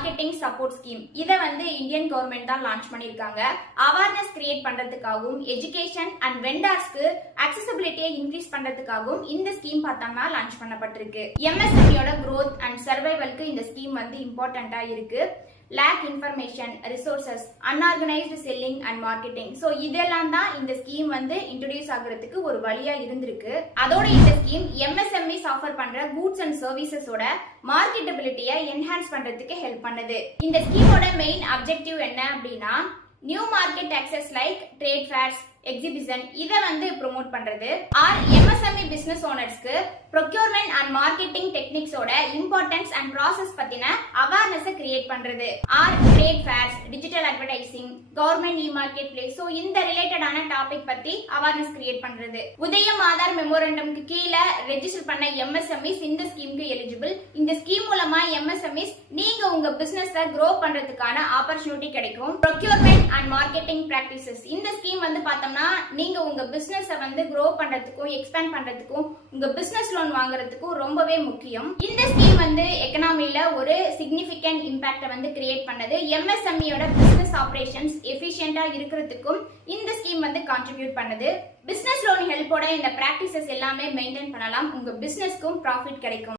Marketing support scheme. இதை வந்து Indian government தான் லான்ச் பண்ணிருக்காங்க. அவேர்னஸ் கிரியேட் பண்றதுக்காகவும் எஜுகேஷன் அண்ட் வெண்டார்ஸ்க்கு அக்சசிபிலிட்டியை இன்க்ரீஸ் பண்றதுக்காகவும் இந்த ஸ்கீம் பார்த்தோம்னா லான்ச் பண்ணப்பட்டிருக்கு. எம்எஸ்எம்இயோட growth அண்ட் சர்வைவல்க்கு இந்த ஸ்கீம் வந்து இம்பார்ட்டண்டா இருக்கு. Lack information, resources, unorganised selling and marketing. So இதெல்லாம் தான் இந்த ஸ்கீம் வந்து இன்ட்ரோடியூஸ் ஆகுறதுக்கு ஒரு வழியா இருந்திருக்கு. அதோட இந்த ஸ்கீம் எம்எஸ்எம்இஸ் ஆஃபர் பண்ற கூட்ஸ் அண்ட் சர்வீசஸோட மார்க்கெட்டபிலிட்டியை என்ஹான்ஸ் பண்றதுக்கு ஹெல்ப் பண்ணுது. இந்த ஸ்கீமோட மெயின் அப்ஜெக்டிவ் என்ன அப்படின்னா new market access like trade fairs, exhibition இதை வந்து ப்ரோமோட் பண்றது. ஆர் எம்எஸ்எம்இ பிசினஸ் ஓனர்ஸ்க்கு ப்ரொக்யூர்மெண்ட் அண்ட் மார்க்கெட்டிங் டெக்னிக்ஸோட இம்பார்ட்டன்ஸ் அண்ட் ப்ராசஸ் பத்தின அவேர்னஸ் கிரியேட் பண்றது. Or trade fairs, digital advertising, government E market place. So இந்த ரிலேட்டடான டாபிக் பத்தி அவேர்னஸ் கிரியேட் பண்றது. உதயம் ஆதார் மெமோரண்டம்க்கு கீழே ரெஜிஸ்டர் பண்ண எம்எஸ்எம்இஸ் இந்த ஸ்கீமுக்கு எலிஜிபிள். இந்த ஸ்கீம் மூலமா எம்எஸ்எம்இஸ் நீங்க உங்க பிசினஸ் க்ரோ பண்றதுக்கான ஆப்பர்ச்சுனிட்டி கிடைக்கும். Procurement and marketing practices. இந்த ஸ்கீம் வந்து பார்த்தோம்னா நீங்க உங்க பிசினஸ் வந்து க்ரோ பண்றதுக்கும் எக்ஸ்பேண்ட் பண்றதுக்கும் உங்க பிசினஸ் லோன் வாங்குறதுக்கும் ரொம்பவே முக்கியம். இந்த ஸ்கீம் வந்து எக்கனாமில ஒரு சிக்னிபிகன்ட் இம்பாக்ட் வந்து கிரியேட் பண்ணது. எம்எஸ்எம்இயோட பிசினஸ் ஆபரேஷன்ஸ் எஃபிஷியன்ட்டா இருக்கிறதுக்கும் இந்த ஸ்கீம் வந்து கான்ட்ரிபியூட் பண்ணுது. பிசினஸ் லோன் ஹெல்ப்போட இந்த பிராக்டிசஸ் எல்லாமே மெயின்டைன் பண்ணலாம். உங்க பிசினஸ்க்கும் ப்ராஃபிட் கிடைக்கும்.